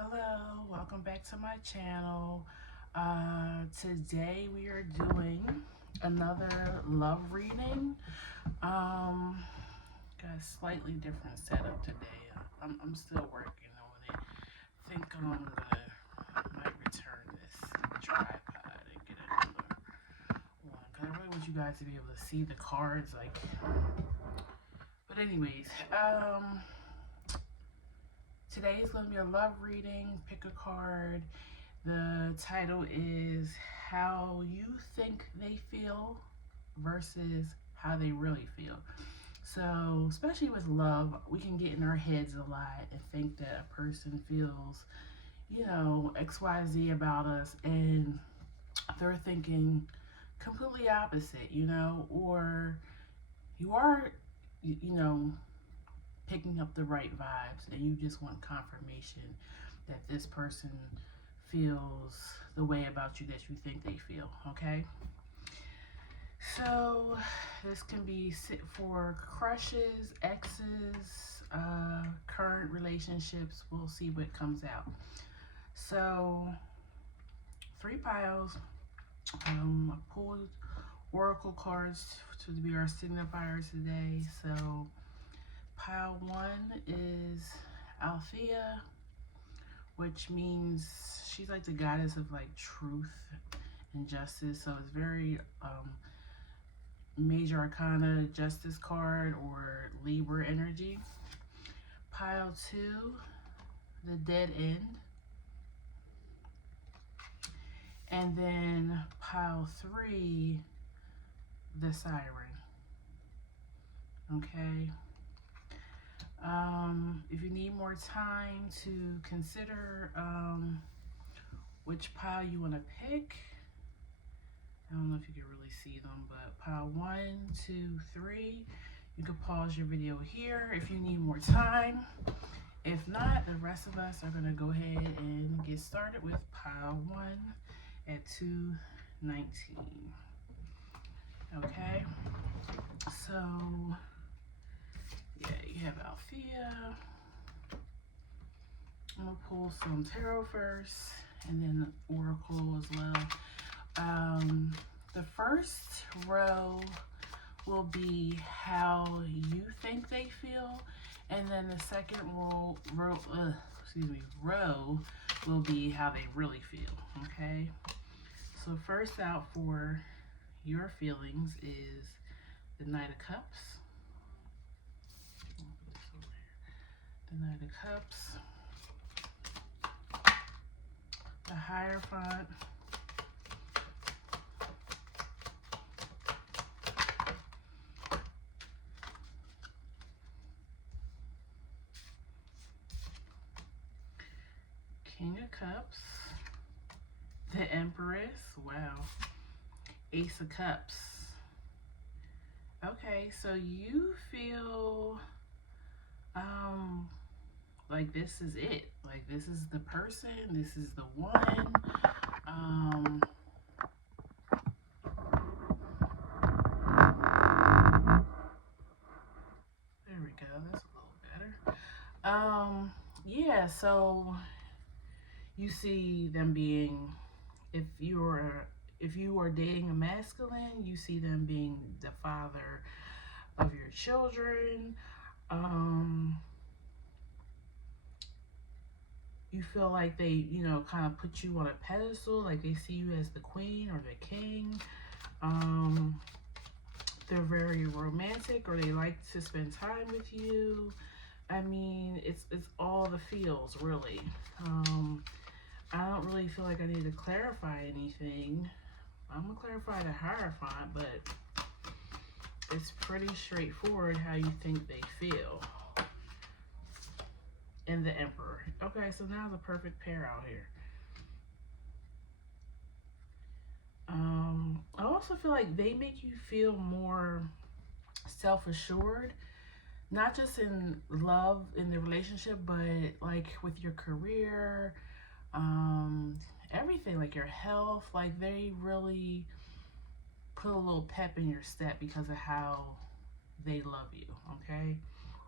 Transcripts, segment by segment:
Hello, welcome back to my channel. Today we are doing another love reading. Got a slightly different setup today. I'm still working on it. Think I'm gonna might return this tripod and get another one. Cause I really want you guys to be able to see the cards. But anyways, today is gonna be a love reading. Pick a card. The title is How You Think They Feel versus How They Really Feel. So, especially with love, we can get in our heads a lot and think that a person feels, XYZ about us, and they're thinking completely opposite, or you are, you know, picking up the right vibes and you just want confirmation that this person feels the way about you that you think they feel, okay? So this can be for crushes, exes, current relationships. We'll see what comes out. So 3 piles. I pulled oracle cards to be our signifiers today. So pile 1 is Althea, which means she's like the goddess of like truth and justice. So it's very major arcana justice card or Libra energy. Pile 2, the dead end. And then pile 3, the siren. Okay. If you need more time to consider which pile you want to pick, I don't know if you can really see them, but pile 1, 2, 3, you can pause your video here if you need more time. If not, the rest of us are going to go ahead and get started with pile 1 at 219. Okay, so yeah, you have Althea. I'm gonna pull some tarot first and then oracle as well. The first row will be how you think they feel, and then the second row will be how they really feel. Okay, so first out for your feelings is the Knight of Cups. The Knight of Cups, the Hierophant, King of Cups, the Empress, wow, Ace of Cups. Okay, so you feel like this is it. Like this is the person, this is the one. There we go, that's a little better. Yeah, so you see them being, if you are dating a masculine, you see them being the father of your children. You feel like they, kind of put you on a pedestal, like they see you as the queen or the king. They're very romantic, or they like to spend time with you. I mean, it's all the feels, really. I don't really feel like I need to clarify anything. I'm gonna clarify the Hierophant, but it's pretty straightforward how you think they feel. And the Emperor. Okay, so now the perfect pair out here. I also feel like they make you feel more self-assured, not just in love, in the relationship, but like with your career, everything, like your health. Like they really put a little pep in your step because of how they love you. Okay,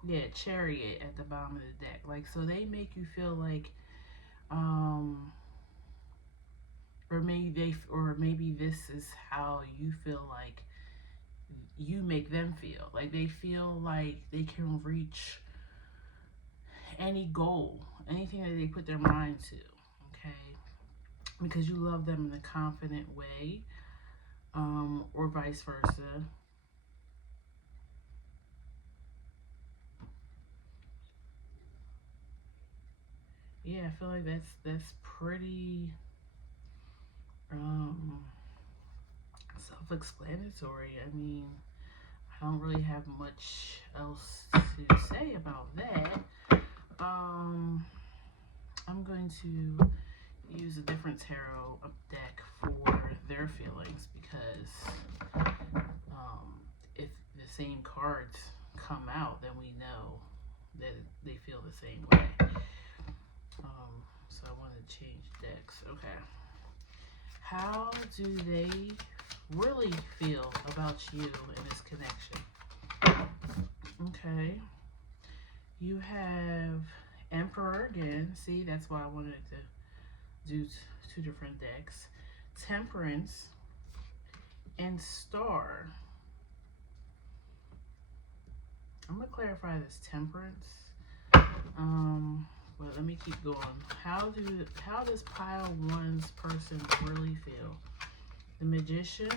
yeah, Chariot at the bottom of the deck. Like, so they make you feel like Um, or maybe this is how you feel like you make them feel. Like they feel like they can reach any goal, anything that they put their mind to, okay? Because you love them in a confident way, or vice versa. Yeah, I feel like that's pretty um, self-explanatory. I mean, I don't really have much else to say about that. Um, I'm going to use a different tarot deck for their feelings because if the same cards come out, then we know that they feel the same way. So I want to change decks. Okay. How do they really feel about you in this connection? Okay. You have Emperor again. See, that's why I wanted to do two different decks. Temperance and Star. I'm gonna clarify this Temperance. But let me keep going. How does pile one's person really feel? The Magician.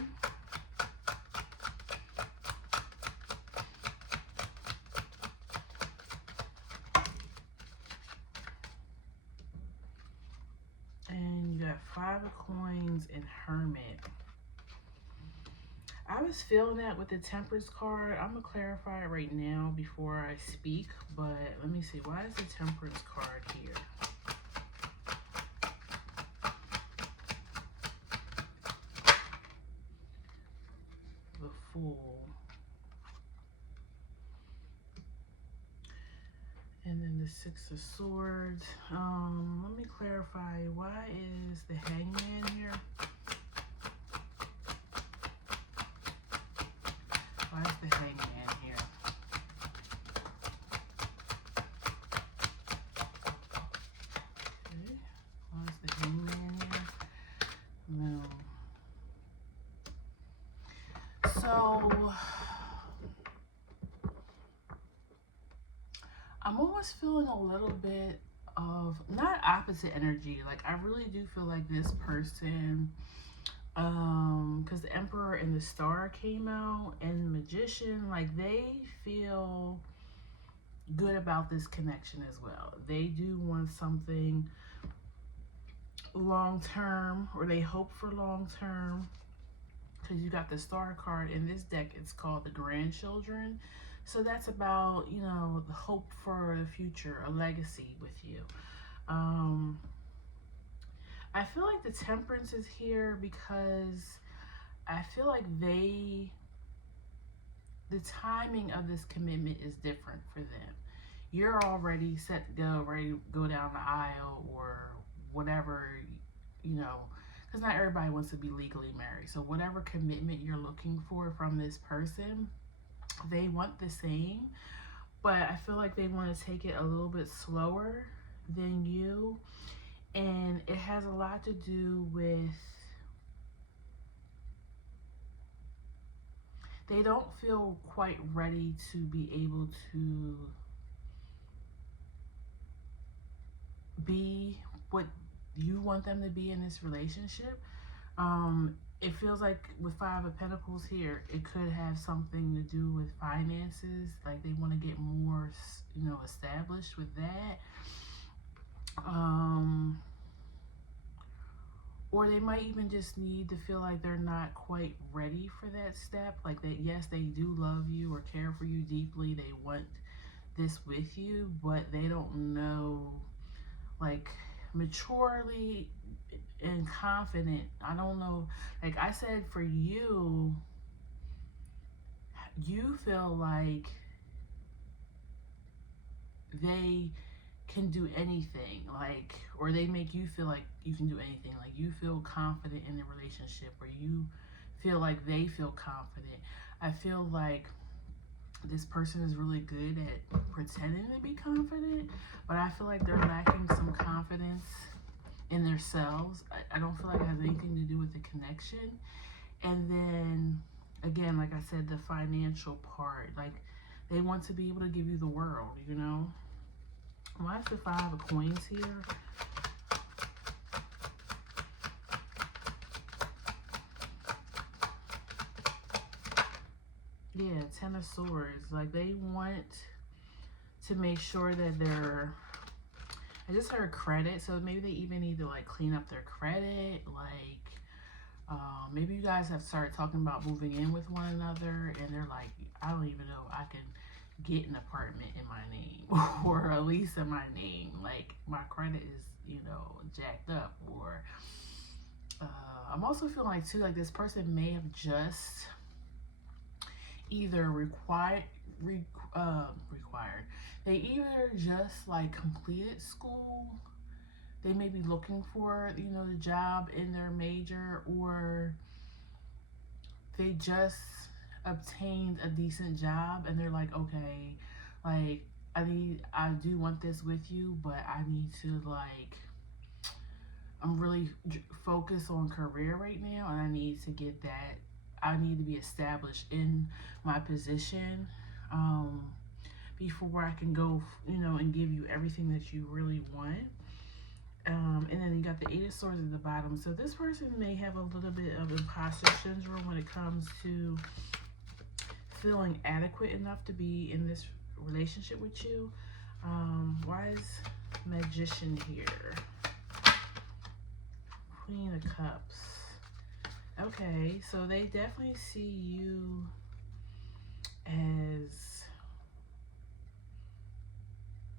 And you got Five of Coins and Hermit. I was feeling that with the Temperance card. I'm going to clarify it right now before I speak. But let me see. Why is the Temperance card here? The Fool. And then the Six of Swords. Let me clarify. Why is the Hangman here? Why is the Hangman here? Okay. Why is the Hangman here? No. So I'm almost feeling a little bit of not opposite energy. Like I really do feel like this person, because the Emperor and the Star came out, and the Magician, like they feel good about this connection as well. They do want something long term, or they hope for long term. Because you got the Star card in this deck, it's called the Grandchildren. So that's about, the hope for the future, a legacy with you. I feel like the Temperance is here because I feel like the timing of this commitment is different for them. You're already set to go, ready to go down the aisle or whatever, because not everybody wants to be legally married. So whatever commitment you're looking for from this person, they want the same, but I feel like they want to take it a little bit slower than you. And it has a lot to do with they don't feel quite ready to be able to be what you want them to be in this relationship. It feels like with Five of Pentacles here, it could have something to do with finances. Like they want to get more, established with that. Or they might even just need to feel like they're not quite ready for that step. Like that, yes, they do love you or care for you deeply. They want this with you, but they don't know, like, maturely and confident. I don't know. Like I said, for you, you feel like they can do anything, like, or they make you feel like you can do anything. Like you feel confident in the relationship, or you feel like they feel confident. I feel like this person is really good at pretending to be confident, but I feel like they're lacking some confidence in themselves. I don't feel like it has anything to do with the connection. And then again, like I said, the financial part, like they want to be able to give you the world, you know. Why is the Five of Coins here? Yeah, Ten of Swords. Like they want to make sure that they're, I just heard credit, so maybe they even need to like clean up their credit. Like maybe you guys have started talking about moving in with one another, and they're like, I don't even know if I can get an apartment in my name or a lease in my name. Like my credit is, you know, jacked up. Or I'm also feeling like too, like this person may have just either required. They either just like completed school. They may be looking for, you know, the job in their major, or they just obtained a decent job and they're like, okay, like I do want this with you, but I need to like, I'm really focused on career right now, and I need to get that. I need to be established in my position before I can go, you know, and give you everything that you really want. And then you got the Eight of Swords at the bottom. So this person may have a little bit of imposter syndrome when it comes to feeling adequate enough to be in this relationship with you. Why is Magician here? Queen of Cups. Okay, so they definitely see you as,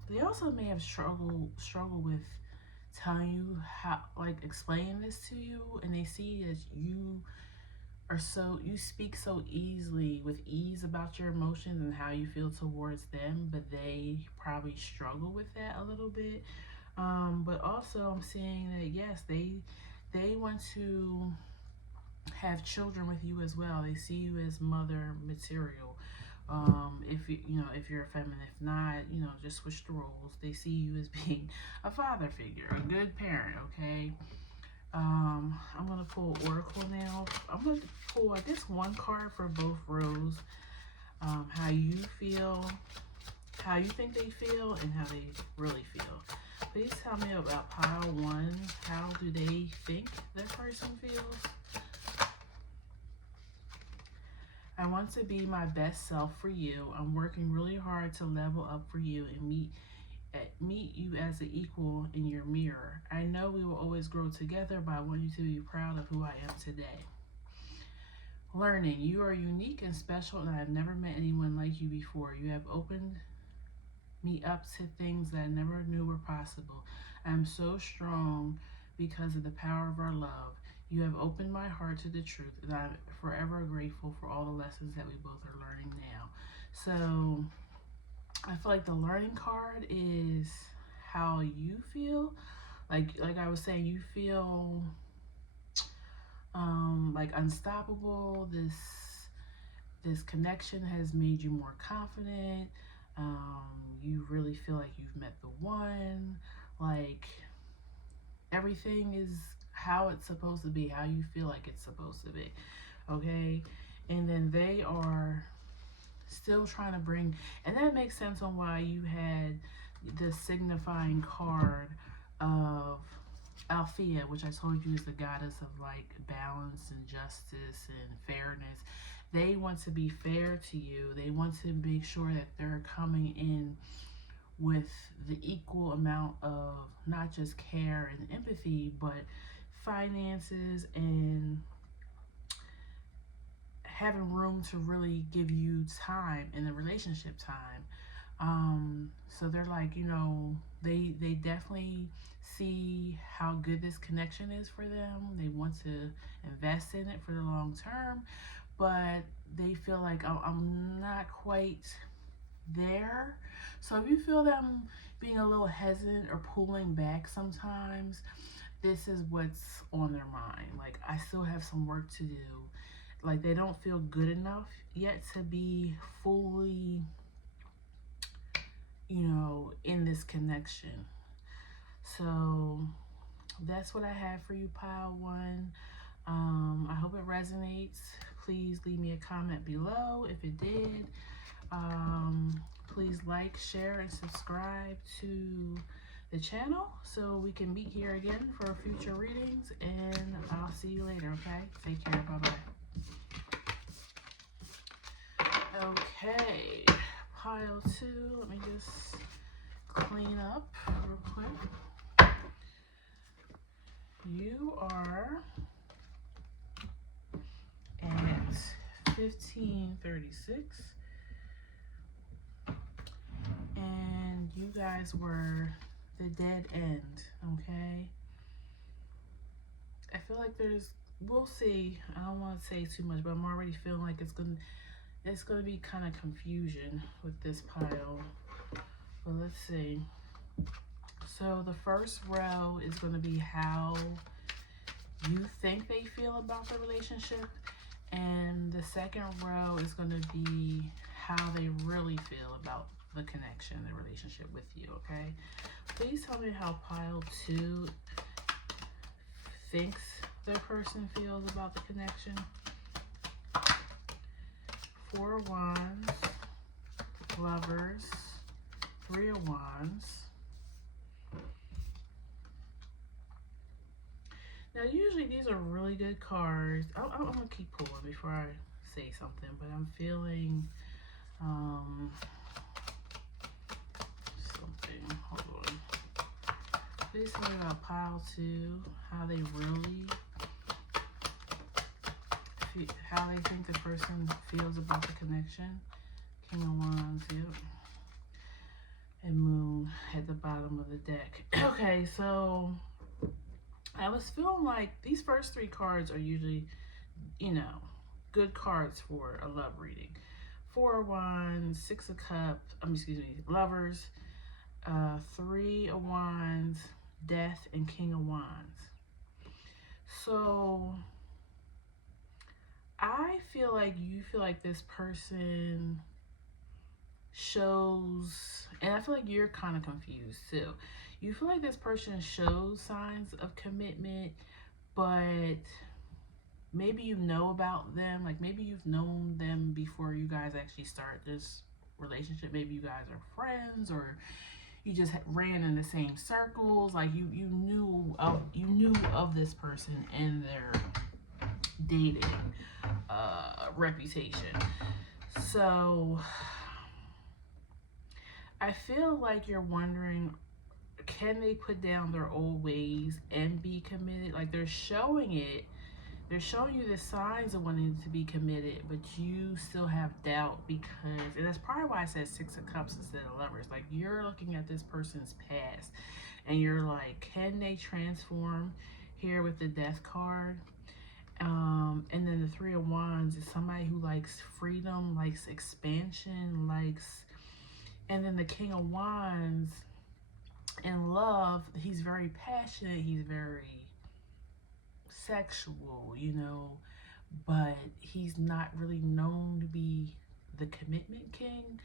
they also may have struggled with telling you how, like explaining this to you, and they see that you are so, you speak so easily with ease about your emotions and how you feel towards them, but they probably struggle with that a little bit. But also I'm seeing that yes, they want to have children with you as well. They see you as mother material. If you know, if you're a feminine, if not, you know, just switch the roles. They see you as being a father figure, a good parent. Okay. I'm gonna pull Oracle now. I'm gonna pull, I guess, one card for both rows. How you feel, how you think they feel, and how they really feel. Please tell me about pile one. How do they think that person feels? I want to be my best self for you. I'm working really hard to level up for you and meet you as an equal in your mirror. I know we will always grow together, but I want you to be proud of who I am today. Learning. You are unique and special, and I have never met anyone like you before. You have opened me up to things that I never knew were possible. I am so strong because of the power of our love. You have opened my heart to the truth, and I'm forever grateful for all the lessons that we both are learning now. So I feel like the learning card is how you feel. Like I was saying, you feel like unstoppable. This connection has made you more confident. You really feel like you've met the one. Like everything is how it's supposed to be, how you feel like it's supposed to be. Okay? And then they are still trying to bring, and that makes sense on why you had the signifying card of Althea, which I told you is the goddess of like balance and justice and fairness. They want to be fair to you. They want to make sure that they're coming in with the equal amount of not just care and empathy, but finances and having room to really give you time in the relationship time. So they're like, you know, they definitely see how good this connection is for them. They want to invest in it for the long term, but they feel like, oh, I'm not quite there. So if you feel them being a little hesitant or pulling back sometimes, this is what's on their mind. Like, I still have some work to do. Like, they don't feel good enough yet to be fully, you know, in this connection. So that's what I have for you, pile one. I hope it resonates. Please leave me a comment below if it did. Please like, share, and subscribe to the channel so we can meet here again for future readings. And I'll see you later, okay? Take care. Bye-bye. Okay, pile two. Let me just clean up real quick. You are at 1536. And you guys were the dead end, okay? I feel like we'll see. I don't want to say too much, but I'm already feeling like it's gonna be kind of confusion with this pile. But let's see. So the first row is gonna be how you think they feel about the relationship, and the second row is gonna be how they really feel about the connection, the relationship with you, okay? Please tell me how pile two thinks the person feels about the connection. 4 of Wands, Lovers, 3 of Wands. Now, usually these are really good cards. I'm gonna keep pulling before I say something, but I'm feeling something. Hold on. Please tell me about pile two, how they think the person feels about the connection. King of Wands, yep. And Moon at the bottom of the deck. Okay, so I was feeling like these first 3 cards are usually, you know, good cards for a love reading. 4 of Wands, 6 of Cups, Lovers, 3 of Wands, Death, and King of Wands. So I feel like you feel like this person shows, and I feel like you're kind of confused too. You feel like this person shows signs of commitment, but maybe you know about them. Like maybe you've known them before you guys actually start this relationship. Maybe you guys are friends, or you just ran in the same circles. Like you knew of this person and their dating reputation. So I feel like you're wondering, can they put down their old ways and be committed? Like they're showing it. They're showing you the signs of wanting to be committed, but you still have doubt because, and that's probably why I said 6 of Cups instead of Lovers. Like you're looking at this person's past and you're like, can they transform here with the Death card? And then the 3 of Wands is somebody who likes freedom, likes expansion, and then the King of Wands in love, he's very passionate, he's very sexual, you know, but he's not really known to be the commitment king.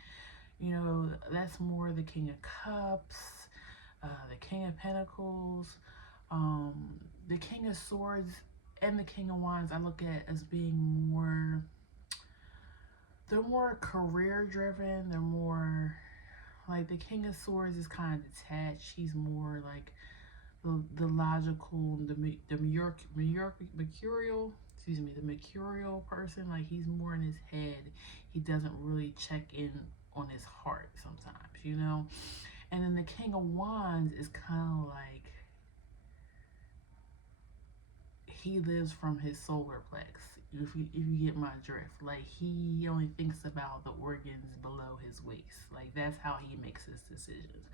You know, that's more the King of Cups, the King of Pentacles, the King of Swords, and the King of Wands I look at as being more, they're more career driven. They're more like the King of Swords is kind of detached. He's more like the logical, the mercurial person. Like he's more in his head. He doesn't really check in on his heart sometimes, you know. And then the King of Wands is kind of like, he lives from his solar plex, if you get my drift. Like he only thinks about the organs below his waist. Like that's how he makes his decisions.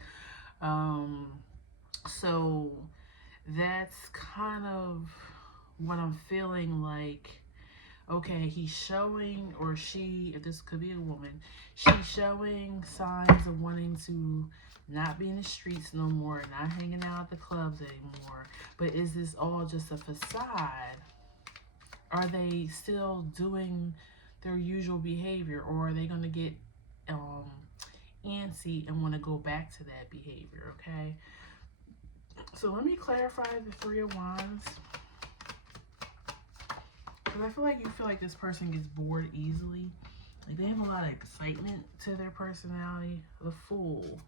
So that's kind of what I'm feeling like. Okay, he's showing, or she, if this could be a woman, she's showing signs of wanting to not be in the streets no more, not hanging out at the clubs anymore. But is this all just a facade? Are they still doing their usual behavior, or are they going to get antsy and want to go back to that behavior? Okay, So let me clarify the Three of Wands. Because I feel like this person gets bored easily. Like they have a lot of excitement to their personality. The Fool.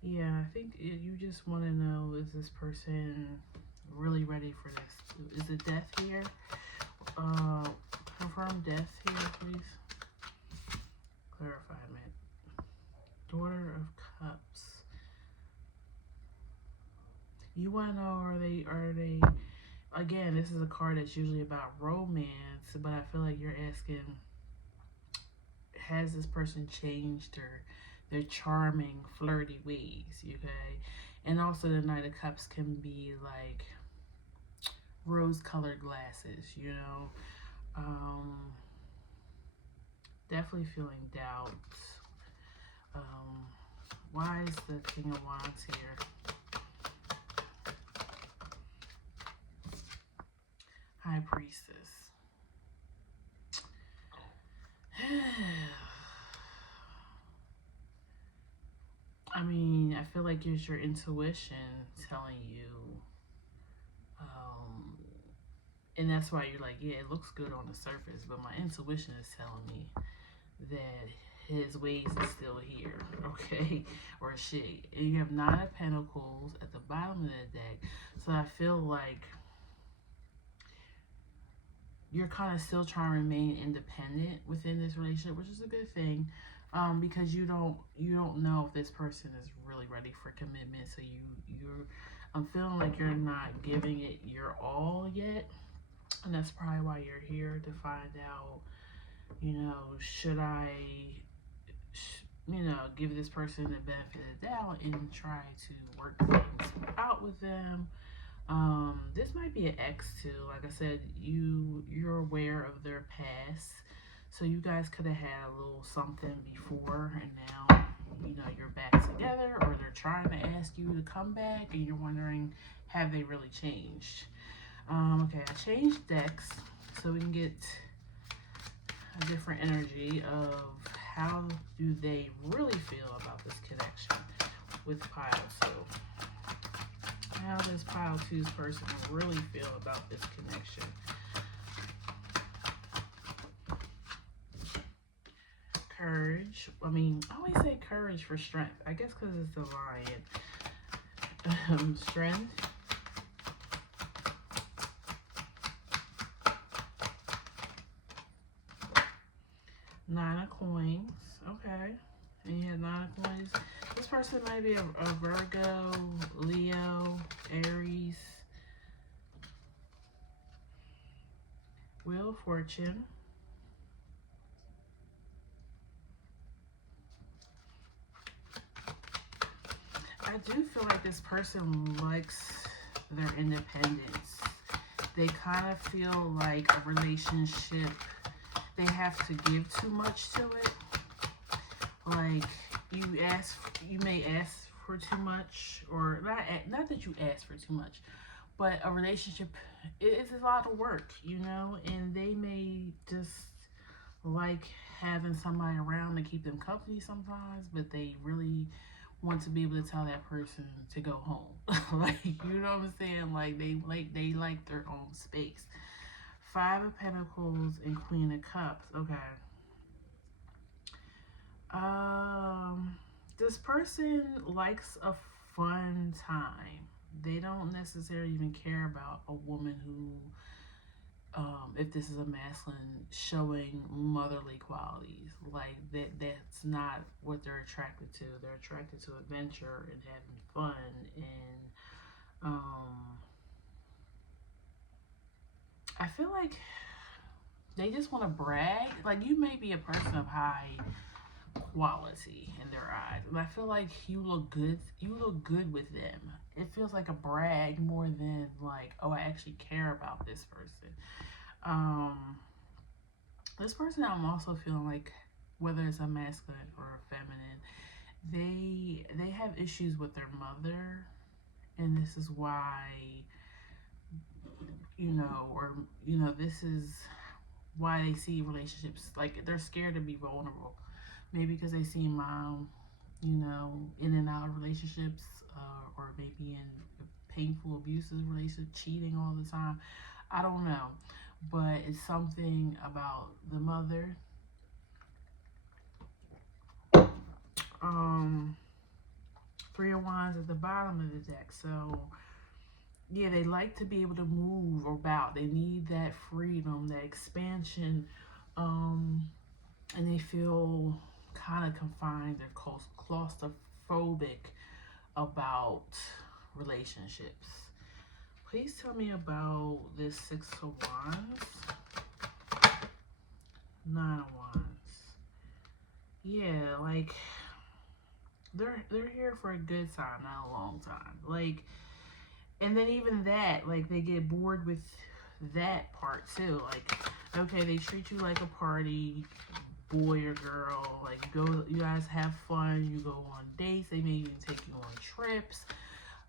Yeah, I think you just want to know, is this person really ready for this? Is it Death here? Confirm Death here, please. Clarifiement. Daughter of Cups. You want to know, are they, again, this is a card that's usually about romance, but I feel like you're asking, has this person changed their charming, flirty ways, okay? And also the Knight of Cups can be like rose-colored glasses, you know? Definitely feeling doubt. Why is the King of Wands here? High Priestess. I mean, I feel like it's your intuition telling you, and that's why you're like, yeah, it looks good on the surface, but my intuition is telling me that his ways is still here, okay? Or she. And you have Nine of Pentacles at the bottom of the deck, so I feel like you're kind of still trying to remain independent within this relationship, which is a good thing, because you don't know if this person is really ready for commitment. So I'm feeling like you're not giving it your all yet, and that's probably why you're here, to find out, you know, should I, give this person the benefit of the doubt and try to work things out with them. This might be an ex too. Like I said, you're aware of their past, so you guys could have had a little something before, and now you're back together, or they're trying to ask you to come back, and you're wondering, have they really changed? Okay, I changed decks so we can get a different energy of how do they really feel about this connection with pile two. How does pile two's person really feel about this connection? Courage. I mean, I always say courage for strength. I guess because it's the lion. Strength. Nine of Coins. Okay. And you have Nine of Coins. This person might be a Virgo, Leo, Aries. Wheel of Fortune. I do feel like this person likes their independence. They kind of feel like a relationship, they have to give too much to it. Like you may ask for too much, or not that you ask for too much, but a relationship is a lot of work, and they may just like having somebody around to keep them company sometimes, but they really want to be able to tell that person to go home. Like, you know what I'm saying? Like they like their own space. Five of Pentacles and Queen of Cups. Okay. This person likes a fun time. They don't necessarily even care about a woman who, if this is a masculine, showing motherly qualities. Like that's not what they're attracted to. They're attracted to adventure and having fun, and I feel like they just want to brag. Like, you may be a person of high quality in their eyes, and I feel like you look good with them. It feels like a brag more than like, oh, I actually care about this person. This person, I'm also feeling like, whether it's a masculine or a feminine, they have issues with their mother, and this is why, this is why they see relationships, like, they're scared to be vulnerable Maybe because they see mom, in and out of relationships, or maybe in painful, abusive relationships, cheating all the time. I don't know. But it's something about the mother. Um, Three of Wands at the bottom of the deck. So, yeah, they like to be able to move about. They need that freedom, that expansion. Um, and they feel kind of confined or claustrophobic about relationships. Please tell me about this Six of Wands, Nine of Wands. Yeah, like they're here for a good time, not a long time. Like, and then even that, like they get bored with that part too. Like, okay, they treat you like a party, boy or girl. Like, you guys have fun. You go on dates. They may even take you on trips.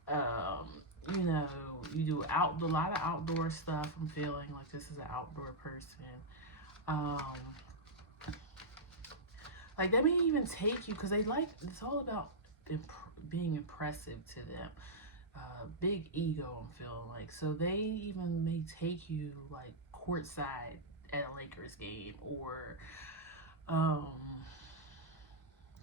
Um, you know, you do a lot of outdoor stuff. I'm feeling like this is an outdoor person. Um, like they may even take you because it's all about being impressive to them. Big ego, I'm feeling like. So they even may take you like courtside at a Lakers game, or um,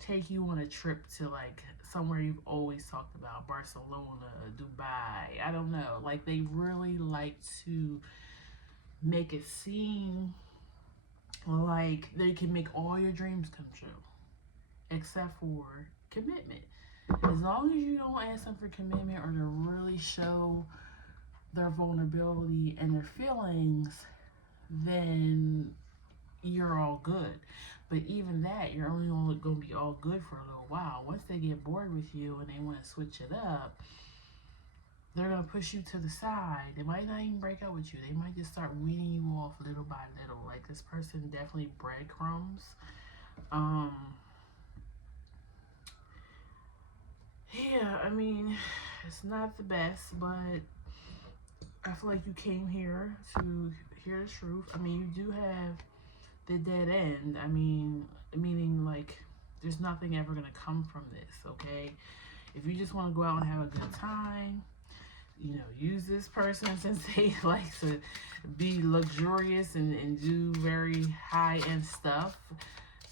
take you on a trip to like somewhere you've always talked about, Barcelona, Dubai. I don't know. Like they really like to make it seem like they can make all your dreams come true, except for commitment. As long as you don't ask them for commitment or to really show their vulnerability and their feelings, then you're all good. But even that, you're only going to be all good for a little while. Once they get bored with you and they want to switch it up, they're going to push you to the side. They might not even break up with you. They might just start weaning you off little by little. Like this person definitely breadcrumbs. Um, yeah, I mean, it's not the best, but I feel like you came here to hear the truth. I mean, you do have the dead end. I mean, meaning like there's nothing ever gonna come from this, okay? If you just want to go out and have a good time, use this person since they like to be luxurious and do very high end stuff.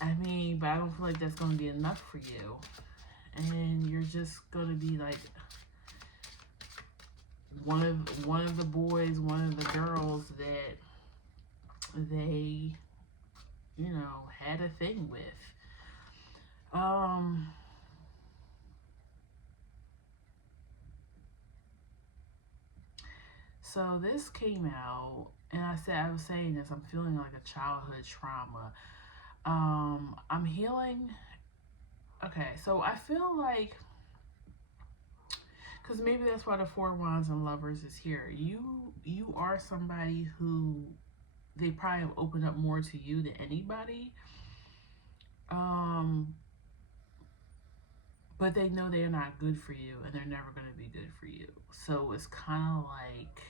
I mean, but I don't feel like that's gonna be enough for you. And you're just gonna be like one of the boys, one of the girls that they, had a thing with. Um, so this came out, and I was saying this, I'm feeling like a childhood trauma. I'm healing. Okay, so I feel like, because maybe that's why the Four Wands and Lovers is here. You are somebody who they probably have opened up more to you than anybody. Um, but they know they're not good for you and they're never going to be good for you. So it's kind of like,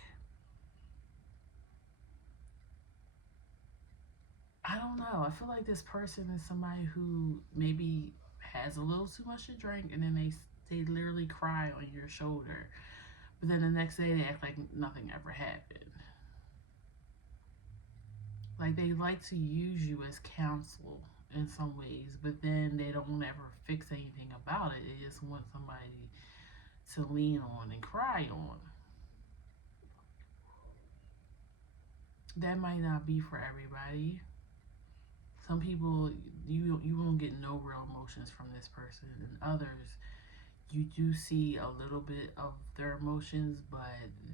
I don't know. I feel like this person is somebody who maybe has a little too much to drink, and then they literally cry on your shoulder. But then the next day they act like nothing ever happened. Like they like to use you as counsel in some ways, but then they don't ever fix anything about it. They just want somebody to lean on and cry on. That might not be for everybody. Some people, you won't get no real emotions from this person, and others you do see a little bit of their emotions, but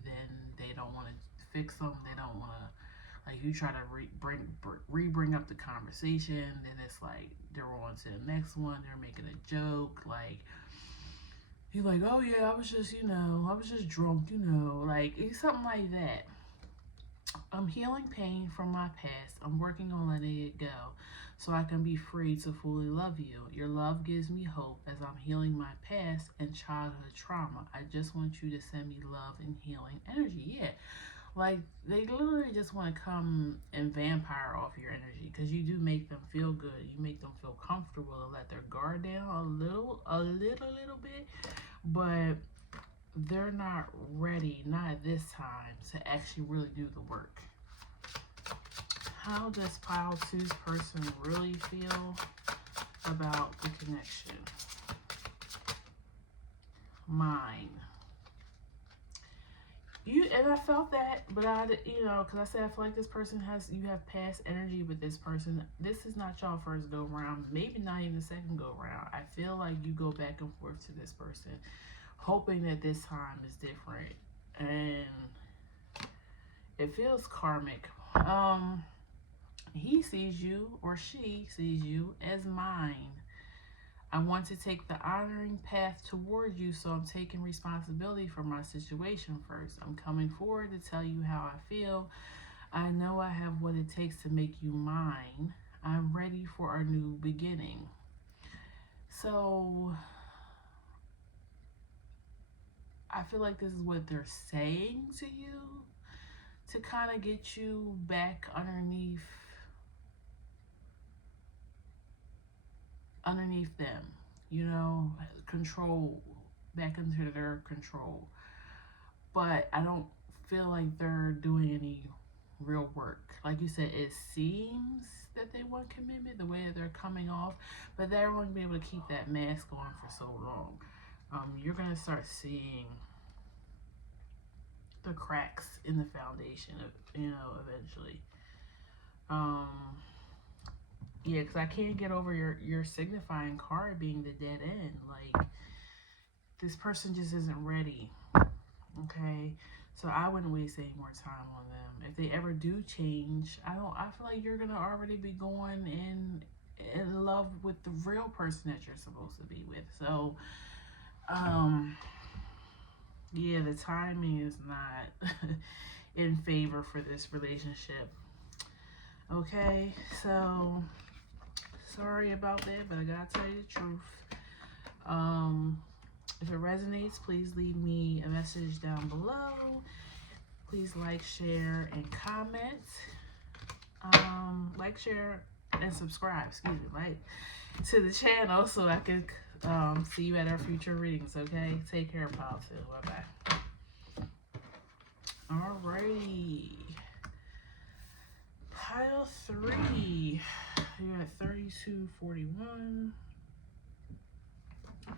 then they don't want to fix them. They don't want to, like, you try to bring up the conversation, then it's like they're on to the next one. They're making a joke, like you're like, oh yeah, I was just drunk, like it's something like that. I'm healing pain from my past. I'm working on letting it go so I can be free to fully love you. Your love gives me hope as I'm healing my past and childhood trauma. I just want you to send me love and healing energy. Yeah. Like, they literally just want to come and vampire off your energy, because you do make them feel good. You make them feel comfortable and let their guard down a little bit, but they're not ready, not at this time, to actually really do the work. How does pile two's person really feel about the connection? Mine. And I felt that, but because I said I feel like this person you have past energy with this person. This is not y'all first go round, maybe not even the second go round. I feel like you go back and forth to this person, hoping that this time is different, and it feels karmic. He sees you, or she sees you, as mine. I want to take the honoring path toward you, so I'm taking responsibility for my situation first. I'm coming forward to tell you how I feel. I know I have what it takes to make you mine. I'm ready for our new beginning. So I feel like this is what they're saying to you, to kind of get you back underneath them, control, back into their control. But I don't feel like they're doing any real work. Like you said, it seems that they want commitment the way that they're coming off, but they're only be able to keep that mask on for so long. You're going to start seeing the cracks in the foundation, eventually. Yeah, because I can't get over your signifying card being the dead end. Like, this person just isn't ready. Okay, so I wouldn't waste any more time on them. If they ever do change, I feel like you're gonna already be going in love with the real person that you're supposed to be with. So, yeah, the timing is not in favor for this relationship. Okay, so sorry about that, but I gotta tell you the truth. If it resonates, please leave me a message down below. Please like, share, and comment. Like, share, and subscribe, to the channel, so I can see you at our future readings, okay? Take care, pile two. Bye-bye. Alrighty. Pile 3. You're at 3241.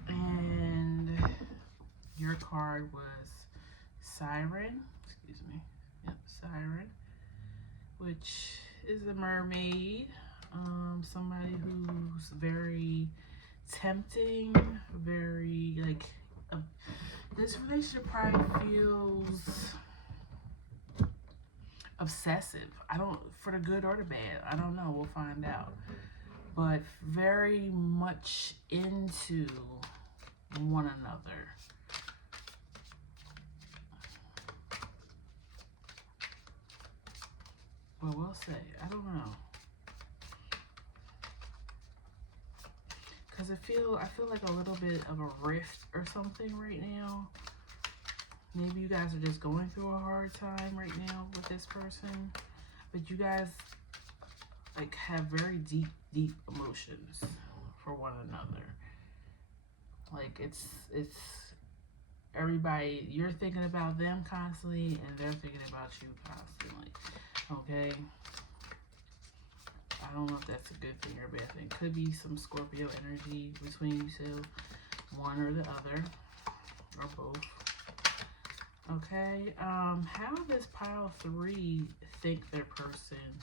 And your card was Siren. Excuse me. Yep, Siren. Which is a mermaid. Somebody who's very tempting. Very, this relationship probably feels obsessive. For the good or the bad. I don't know. We'll find out. But very much into one another. Well, we'll say. I don't know. Because I feel like a little bit of a rift or something right now. Maybe you guys are just going through a hard time right now with this person. But you guys have very deep emotions for one another. It's everybody, you're thinking about them constantly, and they're thinking about you constantly. Okay, I don't know if that's a good thing or a bad thing. Could be some Scorpio energy between you two, one or the other, or both. Okay, how does pile 3 think their person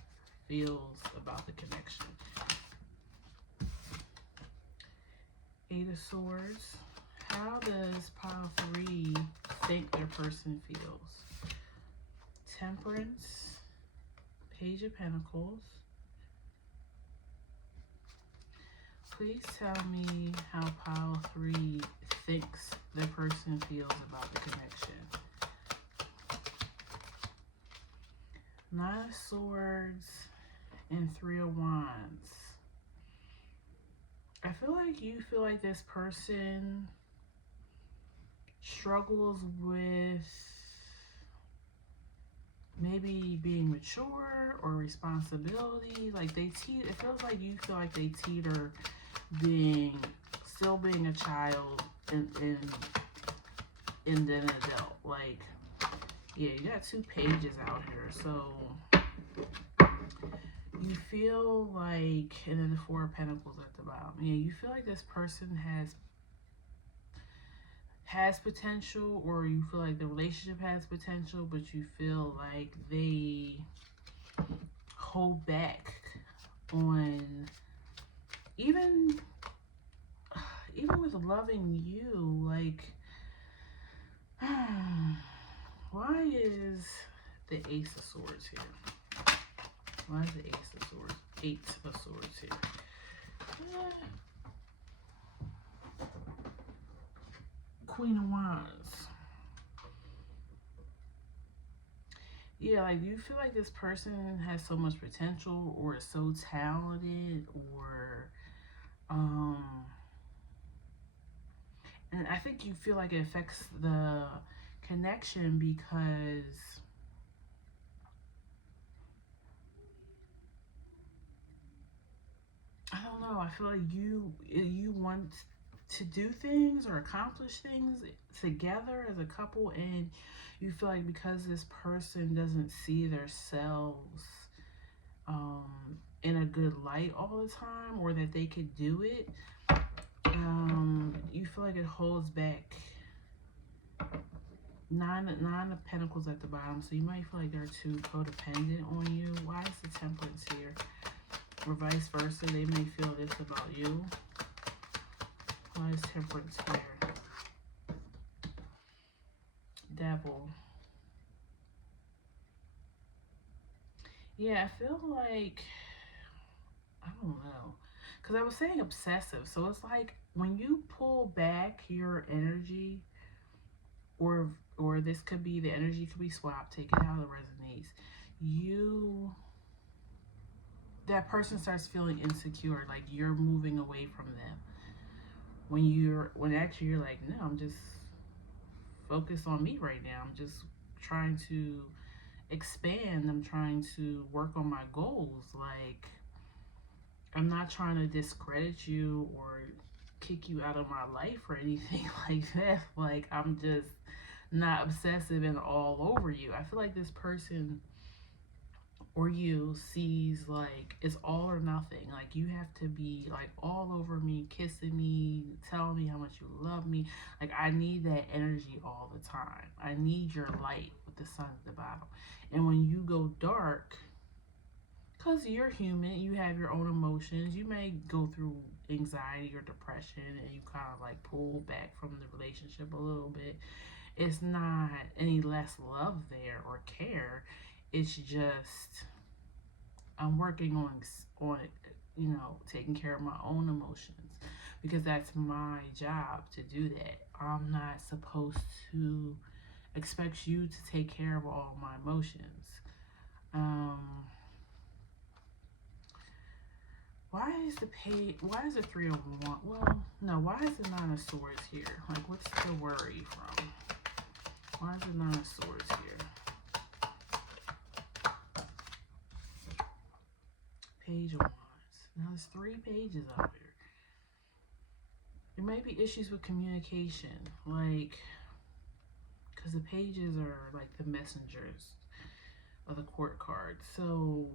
feels about the connection? 8 of Swords. How does pile 3 think their person feels? Temperance. Page of Pentacles. Please tell me how pile 3 thinks their person feels about the connection. 9 of Swords and 3 of Wands. I feel like this person struggles with maybe being mature or responsibility. Like they teeter, it feels like you feel like they teeter being, still being a child and then an adult. Like, yeah, you got 2 pages out here. So you feel like, and then the 4 of Pentacles at the bottom. Yeah, you feel like this person has potential, or you feel like the relationship has potential, but you feel like they hold back on even with loving you. Like, why is the Ace of Swords here? Why is the Ace of Swords? 8 of Swords here. Queen of Wands. Yeah, like you feel like this person has so much potential, or is so talented, or and I think you feel like it affects the connection because I don't know, I feel like you want to do things or accomplish things together as a couple, and you feel like because this person doesn't see themselves in a good light all the time, or that they could do it, you feel like it holds back. Nine of Pentacles at the bottom, so you might feel like they're too codependent on you. Why is the Temperance here? Or vice versa, they may feel this about you. Why is Temperance here? Devil. Yeah, I feel like, I don't know, because I was saying obsessive, so it's like when you pull back your energy, or this could be, the energy could be swapped, take it out of the resonates, that person starts feeling insecure, like you're moving away from them. When actually you're like, no, I'm just focused on me right now. I'm just trying to expand. I'm trying to work on my goals. Like, I'm not trying to discredit you or kick you out of my life or anything like that. Like, I'm just not obsessive and all over you. I feel like this person or you sees like it's all or nothing. Like you have to be like all over me, kissing me, telling me how much you love me. Like I need that energy all the time. I need your light with the sun at the bottom. And when you go dark, because you're human, you have your own emotions. You may go through anxiety or depression, and you kind of like pull back from the relationship a little bit. It's not any less love there or care. It's just I'm working on it, taking care of my own emotions, because that's my job to do that. I'm not supposed to expect you to take care of all my emotions. Why is the 3 of Wands? Well, no, why is the 9 of Swords here? Like, what's the worry from? Why is the 9 of Swords here? Page of Wands. Now there's 3 pages out here. There may be issues with communication, like, because the pages are like the messengers of the court card. So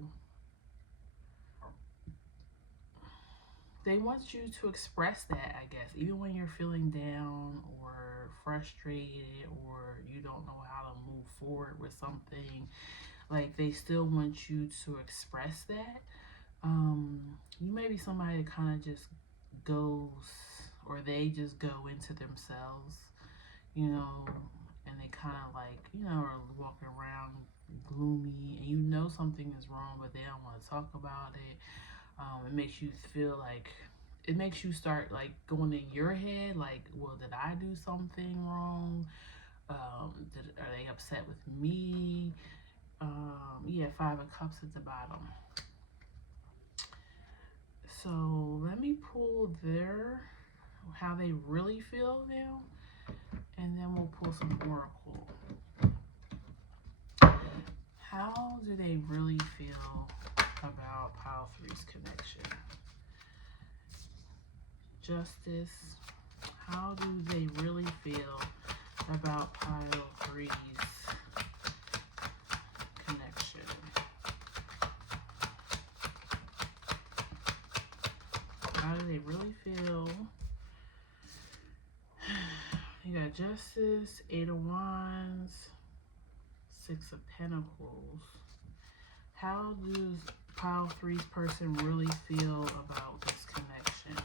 they want you to express that, I guess, even when you're feeling down or frustrated, or you don't know how to move forward with something. Like, they still want you to express that. You may be somebody that kind of just goes, or they just go into themselves, and they kind of like, are walking around gloomy, and something is wrong, but they don't want to talk about it. It makes you feel like, it makes you start like going in your head, like, well, did I do something wrong? Are they upset with me? Yeah, 5 of Cups at the bottom. So let me pull how they really feel now, and then we'll pull some Oracle. How do they really feel about pile three's connection? Justice. How do they really feel about pile three's connection? How do they really feel? You got Justice, Eight of Wands, Six of Pentacles. How does pile three's person really feel about this connection?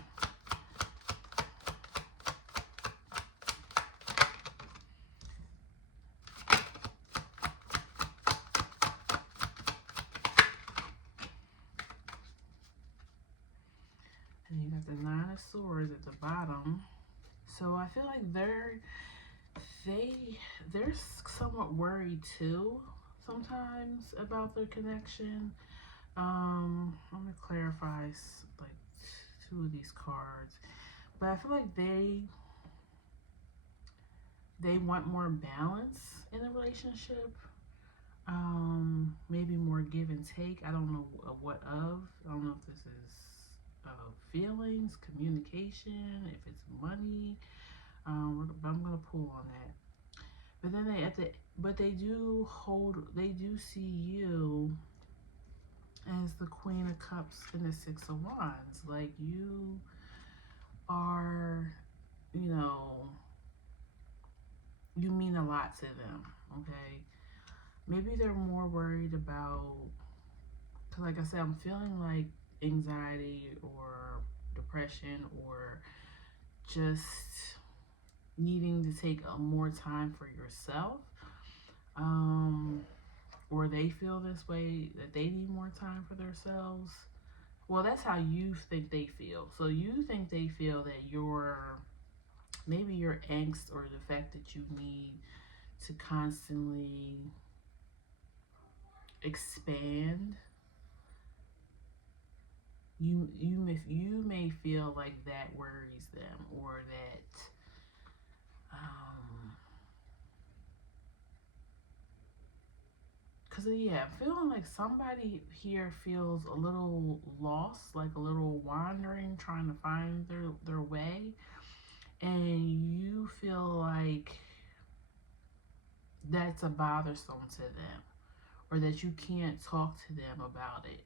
And you got the Nine of Swords at the bottom. So I feel like they're somewhat worried too sometimes about their connection. I'm gonna clarify like two of these cards, but I feel like they want more balance in a relationship. Maybe more give and take. I don't know what of. I don't know if this is feelings, communication, if it's money. But I'm gonna pull on that. But then they do see you as the Queen of Cups and the Six of Wands. Like you are, you know, you mean a lot to them. Okay, maybe they're more worried about, because like I said, I'm feeling like anxiety or depression or just needing to take more time for yourself, or they feel this way, that they need more time for themselves. Well, that's how you think they feel. So you think they feel that maybe your angst or the fact that you need to constantly expand, you may feel like that worries them, or that because yeah, I'm feeling like somebody here feels a little lost, like a little wandering, trying to find their way, and you feel like that's a bothersome to them, or that you can't talk to them about it.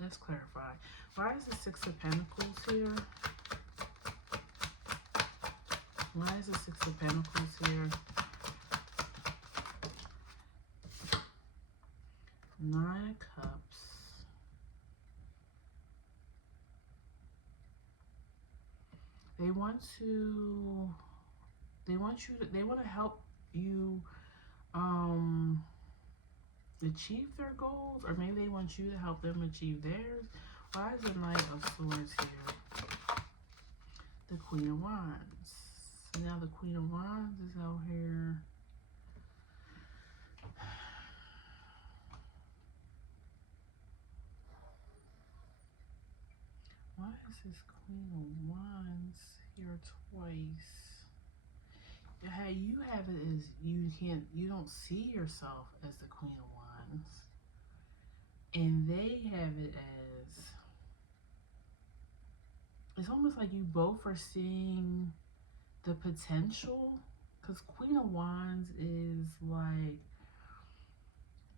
Let's clarify. Why is the Six of Pentacles here? Why is the Six of Pentacles here? Nine of Cups. They want to help you achieve their goals, or maybe they want you to help them achieve theirs. Why is the Knight of Swords here? The Queen of Wands. Now the Queen of Wands is out here. Why is this Queen of Wands here twice? How you have it is you don't see yourself as the Queen of Wands, and they have it as, it's almost like you both are seeing the potential, because Queen of Wands is like,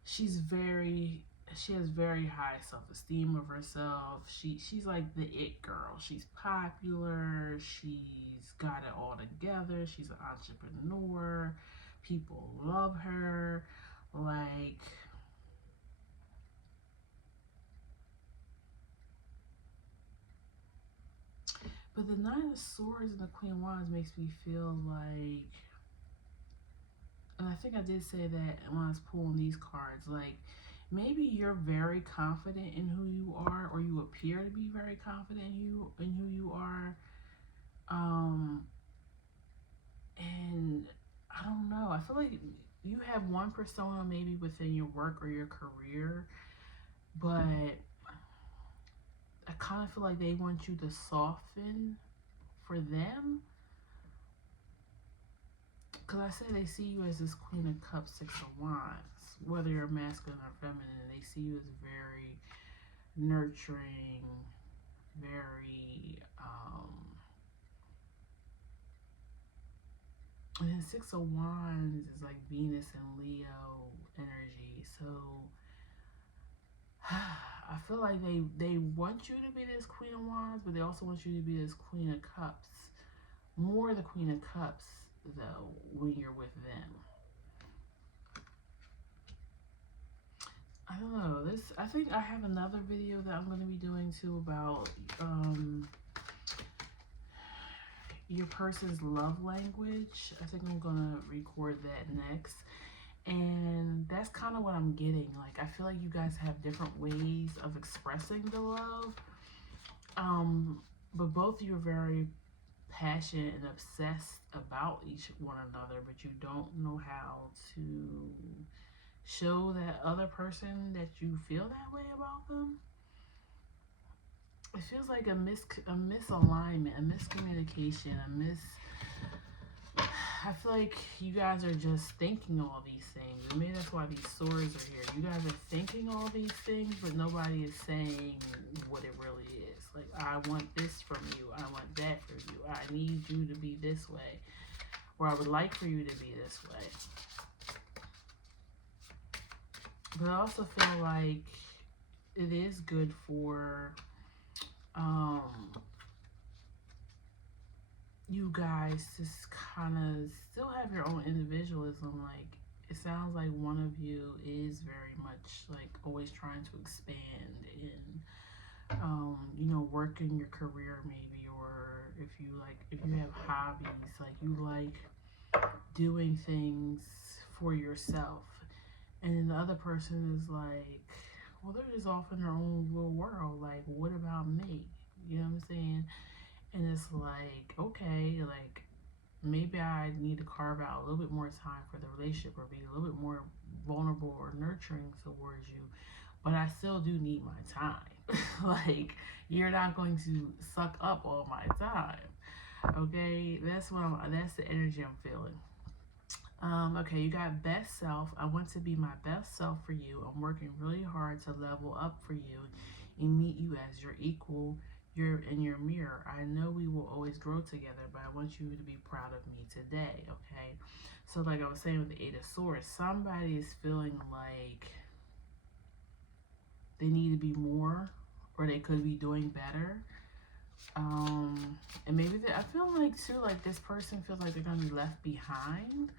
she has very high self-esteem of herself. She's like the it girl. She's popular. She's got it all together. She's an entrepreneur. People love her. Like, but the Nine of Swords and the Queen of Wands makes me feel like, and I think I did say that when I was pulling these cards, like, maybe you're very confident in who you are, or you appear to be very confident in who you are. And I don't know. I feel like you have one persona maybe within your work or your career, but I kind of feel like they want you to soften for them. Because I said they see you as this Queen of Cups, Six of Wands. Whether you're masculine or feminine, they see you as very nurturing, very, and then Six of Wands is like Venus and Leo energy. So I feel like they want you to be this Queen of Wands, but they also want you to be this Queen of Cups. More the Queen of Cups, though, when you're with them. I don't know. I think I have another video that I'm going to be doing too about your person's love language. I think I'm going to record that next. And that's kind of what I'm getting. Like, I feel like you guys have different ways of expressing the love. But both of you are very passionate and obsessed about each one another, but you don't know how to show that other person that you feel that way about them. It feels like a misalignment, a miscommunication, I feel like you guys are just thinking all these things. And maybe that's why these swords are here. You guys are thinking all these things, but nobody is saying what it really is. Like, I want this from you. I want that from you. I need you to be this way. Or I would like for you to be this way. But I also feel like it is good for you guys just kind of still have your own individualism. Like, it sounds like one of you is very much like always trying to expand and you know, work in your career maybe, or if you have hobbies, like you like doing things for yourself, and then the other person is like, well, they're just off in their own little world, like, what about me? You know what I'm saying? And it's like, okay, like, maybe I need to carve out a little bit more time for the relationship, or be a little bit more vulnerable or nurturing towards you, but I still do need my time. Like, you're not going to suck up all my time. Okay, that's the energy I'm feeling. Okay, you got best self. I want to be my best self for you. I'm working really hard to level up for you and meet you as your equal. You're in your mirror. I know we will always grow together, but I want you to be proud of me today, okay? So like I was saying with the Eight of Swords, somebody is feeling like they need to be more, or they could be doing better. And maybe I feel like too, like this person feels like they're gonna be left behind.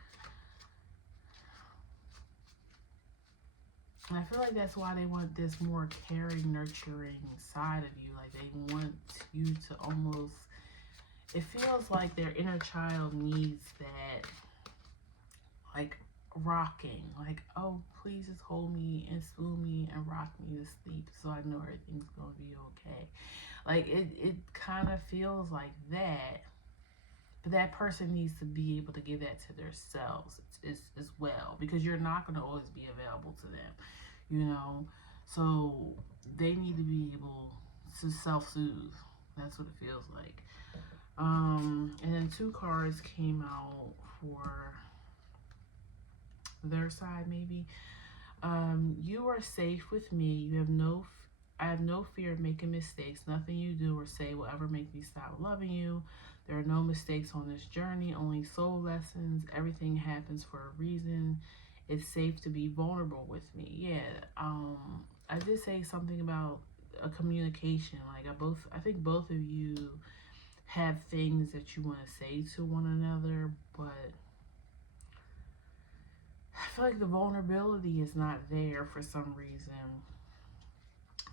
And I feel like that's why they want this more caring, nurturing side of you. Like, they want you to almost, it feels like their inner child needs that, like, rocking. Like, oh, please just hold me and spoon me and rock me to sleep so I know everything's going to be okay. Like, it kind of feels like that. But that person needs to be able to give that to themselves as well, because you're not going to always be available to them, you know. So they need to be able to self-soothe. That's what it feels like. And then two cards came out for their side, maybe. You are safe with me. I have no fear of making mistakes. Nothing you do or say will ever make me stop loving you. There are no mistakes on this journey, only soul lessons. Everything happens for a reason. It's safe to be vulnerable with me. Yeah, I did say something about a communication. Like, I think both of you have things that you want to say to one another, but I feel like the vulnerability is not there for some reason.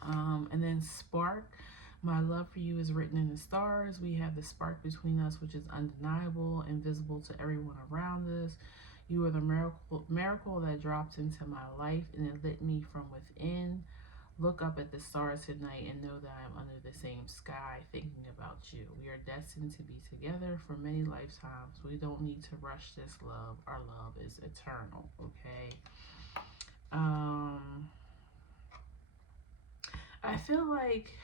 And then spark. My love for you is written in the stars. We have the spark between us, which is undeniable and visible to everyone around us. You are the miracle that dropped into my life, and it lit me from within. Look up at the stars tonight and know that I am under the same sky thinking about you. We are destined to be together for many lifetimes. We don't need to rush this love. Our love is eternal, okay? I feel like,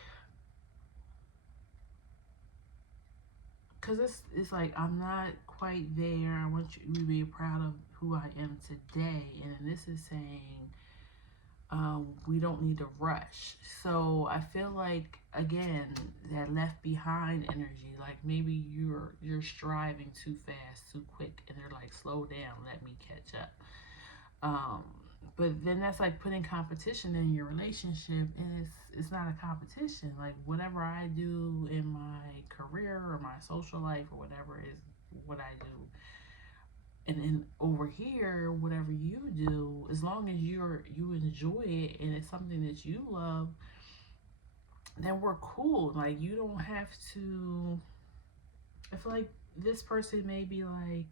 because it's like I'm not quite there. I want you to be proud of who I am today, and then this is saying we don't need to rush. So I feel like again that left behind energy, like maybe you're striving too fast, too quick, and they're like, slow down, let me catch up. Um, but then that's like putting competition in your relationship, and it's not a competition. Like whatever I do in my career or my social life or whatever is what I do, and then over here, whatever you do, as long as you enjoy it and it's something that you love, then we're cool. Like you don't have to. I feel like this person may be like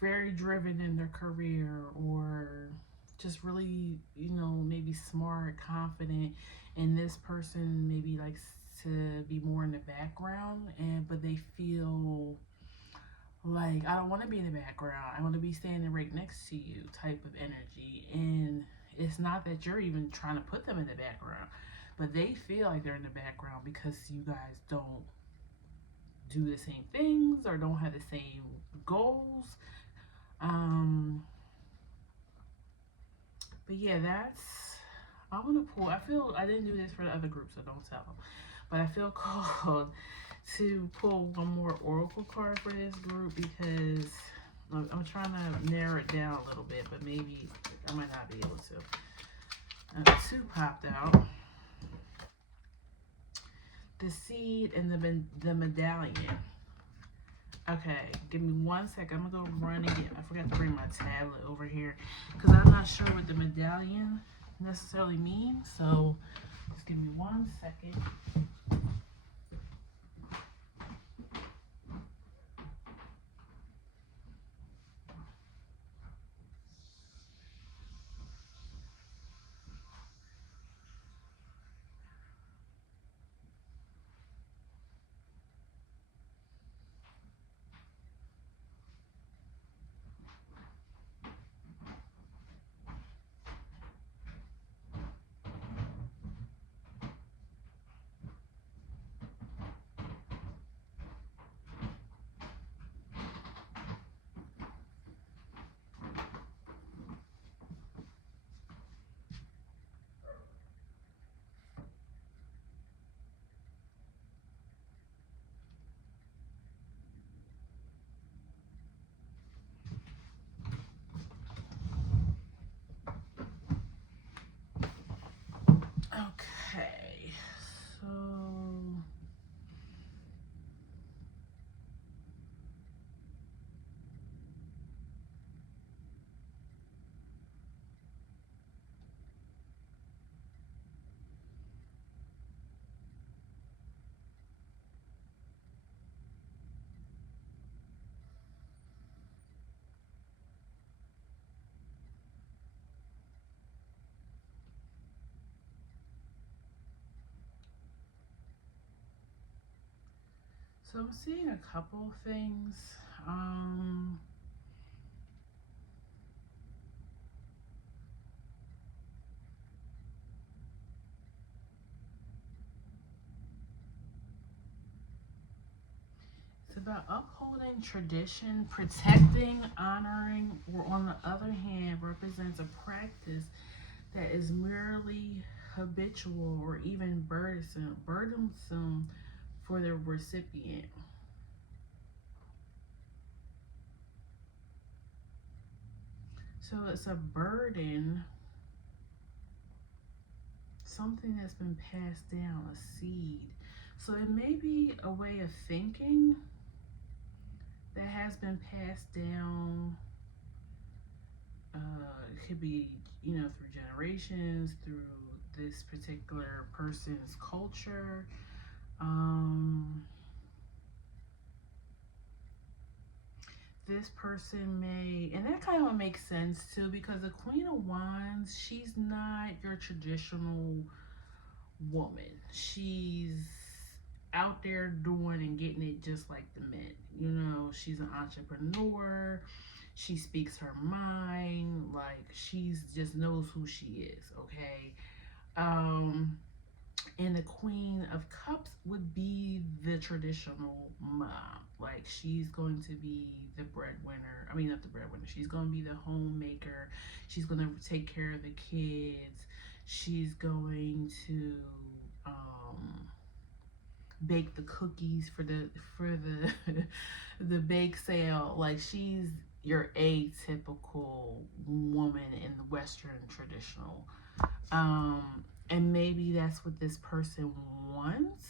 very driven in their career or just really, maybe smart, confident, and this person maybe likes to be more in the background, and but they feel like I don't want to be in the background. I want to be standing right next to you type of energy. And it's not that you're even trying to put them in the background, but they feel like they're in the background because you guys don't do the same things or don't have the same goals. Um, but yeah, that's. I want to pull. I feel I didn't do this for the other group, so don't tell them. But I feel called to pull one more oracle card for this group because I'm trying to narrow it down a little bit, but maybe I might not be able to. Two popped out. The seed and the medallion. Okay, give me 1 second. I'm gonna go run and get. I forgot to bring my tablet over here because I'm not sure what the medallion necessarily means. So just give me 1 second. Okay, so I'm seeing a couple things. Um, it's about upholding tradition, protecting, honoring, or on the other hand, represents a practice that is merely habitual or even burdensome for the recipient. So it's a burden, something that's been passed down, a seed. So it may be a way of thinking that has been passed down. It could be, through generations, through this particular person's culture. Um, this person may, and that kind of makes sense too, because the Queen of Wands, she's not your traditional woman. She's out there doing and getting it just like the men. She's an entrepreneur. She speaks her mind. Like she's just knows who she is. Okay. Um, And the Queen of Cups would be the traditional mom. Like, she's going to be the breadwinner. I mean, not the breadwinner. She's going to be the homemaker. She's going to take care of the kids. She's going to bake the cookies for the the bake sale. Like, she's your atypical woman in the Western traditional. And maybe that's what this person wants.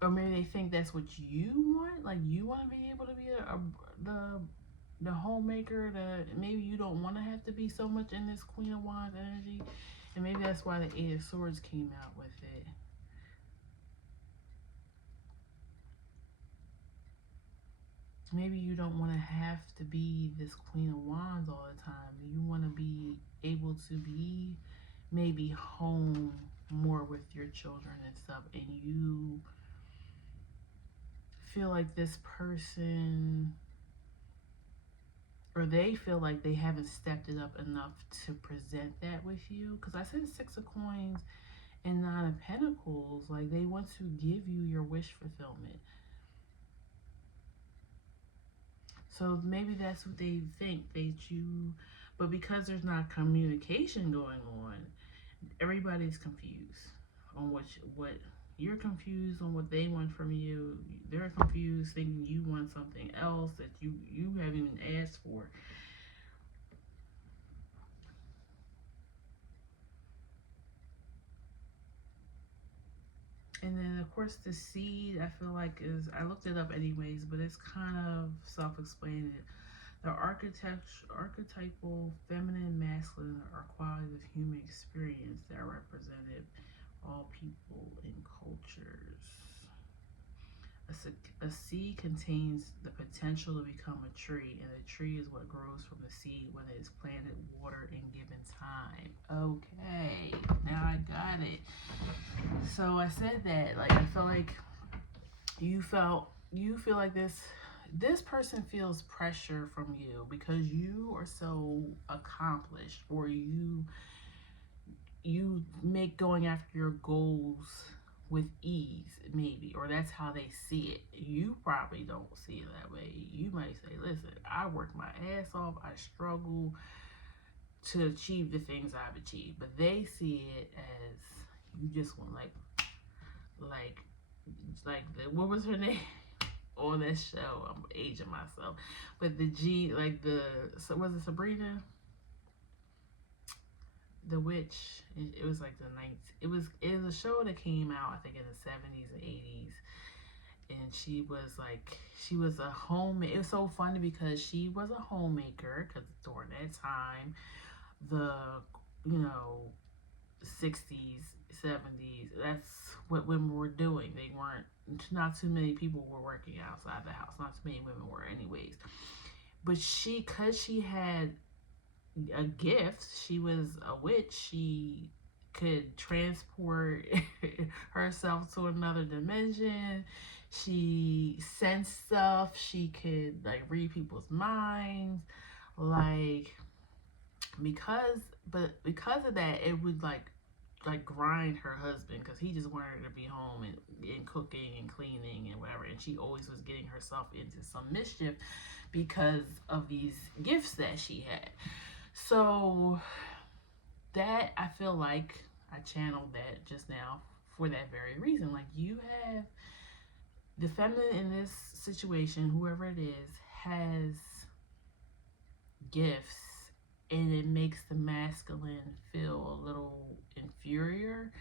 Or maybe they think that's what you want. Like, you want to be able to be the homemaker. Maybe you don't want to have to be so much in this Queen of Wands energy, and maybe that's why the Eight of Swords came out with it. Maybe you don't want to have to be this Queen of Wands all the time. You want to be able to be maybe home more with your children and stuff, and you feel like this person, or they feel like they haven't stepped it up enough to present that with you. Because I said Six of Coins and Nine of Pentacles, like, they want to give you your wish fulfillment. So maybe that's what they think, but because there's not communication going on, everybody's confused on what you're confused on what they want from you. They're confused thinking you want something else that you haven't even asked for. And then, of course, the seed, I feel like, I looked it up anyways, but it's kind of self-explanatory. The archetypal feminine, masculine are qualities of human experience that are represented all people and cultures. A seed contains the potential to become a tree, and a tree is what grows from the seed when it is planted, watered, and given time. Okay, now I got it. So I said that, like, I feel like you feel like this person feels pressure from you because you are so accomplished, or you make going after your goals with ease, maybe, or that's how they see it. You probably don't see it that way. You might say, listen, I work my ass off, I struggle to achieve the things I've achieved, but they see it as you just want like what was her name on that show? I'm aging myself, but was it Sabrina the witch? It was like the ninth. It was a show that came out, I think, in the 70s and 80s, and she was a homemaker. It was so funny because she was a homemaker, because during that time, the 60s, 70s, that's what women were doing. They weren't, not too many people were working outside the house. Not too many women were anyways. But because she had a gift, she was a witch, she could transport herself to another dimension. She sensed stuff. She could, like, read people's minds. Like, because of that, it would like grind her husband, because he just wanted her to be home and cooking and cleaning and whatever, and she always was getting herself into some mischief because of these gifts that she had. So that, I feel like I channeled that just now for that very reason. Like, you have the feminine in this situation, whoever it is, has gifts, and it makes the masculine feel a little inferior,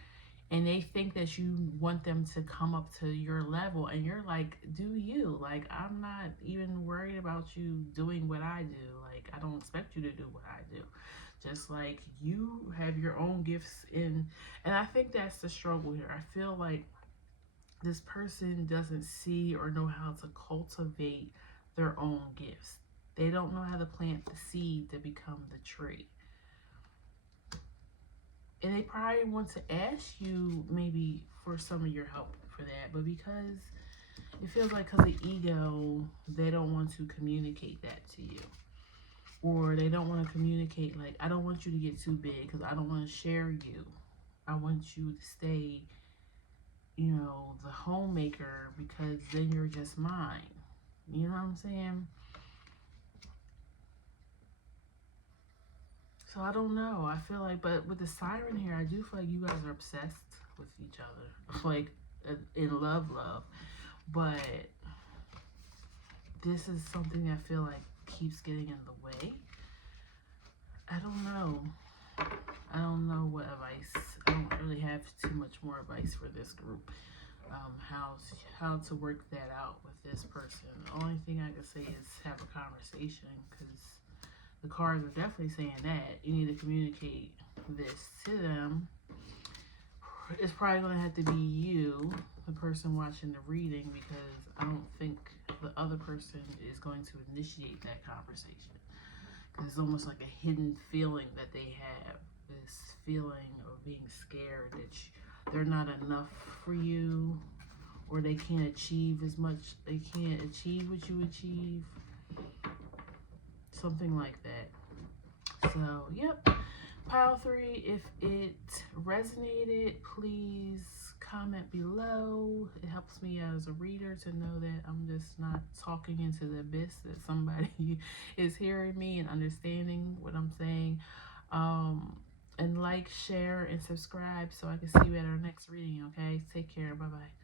and they think that you want them to come up to your level, and you're like, do you? Like, I'm not even worried about you doing what I do. Like, I don't expect you to do what I do. Just like you have your own gifts and I think that's the struggle here. I feel like this person doesn't see or know how to cultivate their own gifts. They don't know how to plant the seed to become the tree. And they probably want to ask you maybe for some of your help for that, but because It feels like because of ego, they don't want to communicate that to you. Or they don't want to communicate, like, I don't want you to get too big because I don't want to share you. I want you to stay, you know, the homemaker because then you're just mine. You know what I'm saying? So I don't know. I feel like, but with the siren here, I do feel like you guys are obsessed with each other. Like, in love. But this is something I feel like keeps getting in the way. I don't know. I don't know what advice. I don't really have too much more advice for this group. How to work that out with this person. The only thing I can say is have a conversation, because the cards are definitely saying that you need to communicate this to them. It's probably going to have to be you, the person watching the reading, because I don't think the other person is going to initiate that conversation. Because it's almost like a hidden feeling that they have. This feeling of being scared that they're not enough for you, or they can't achieve as much. They can't achieve what you achieve. Something like that. So, yep. Pile 3, if it resonated, please comment below. It helps me as a reader to know that I'm just not talking into the abyss, that somebody is hearing me and understanding what I'm saying. And like, share, and subscribe so I can see you at our next reading, okay? Take care. Bye-bye.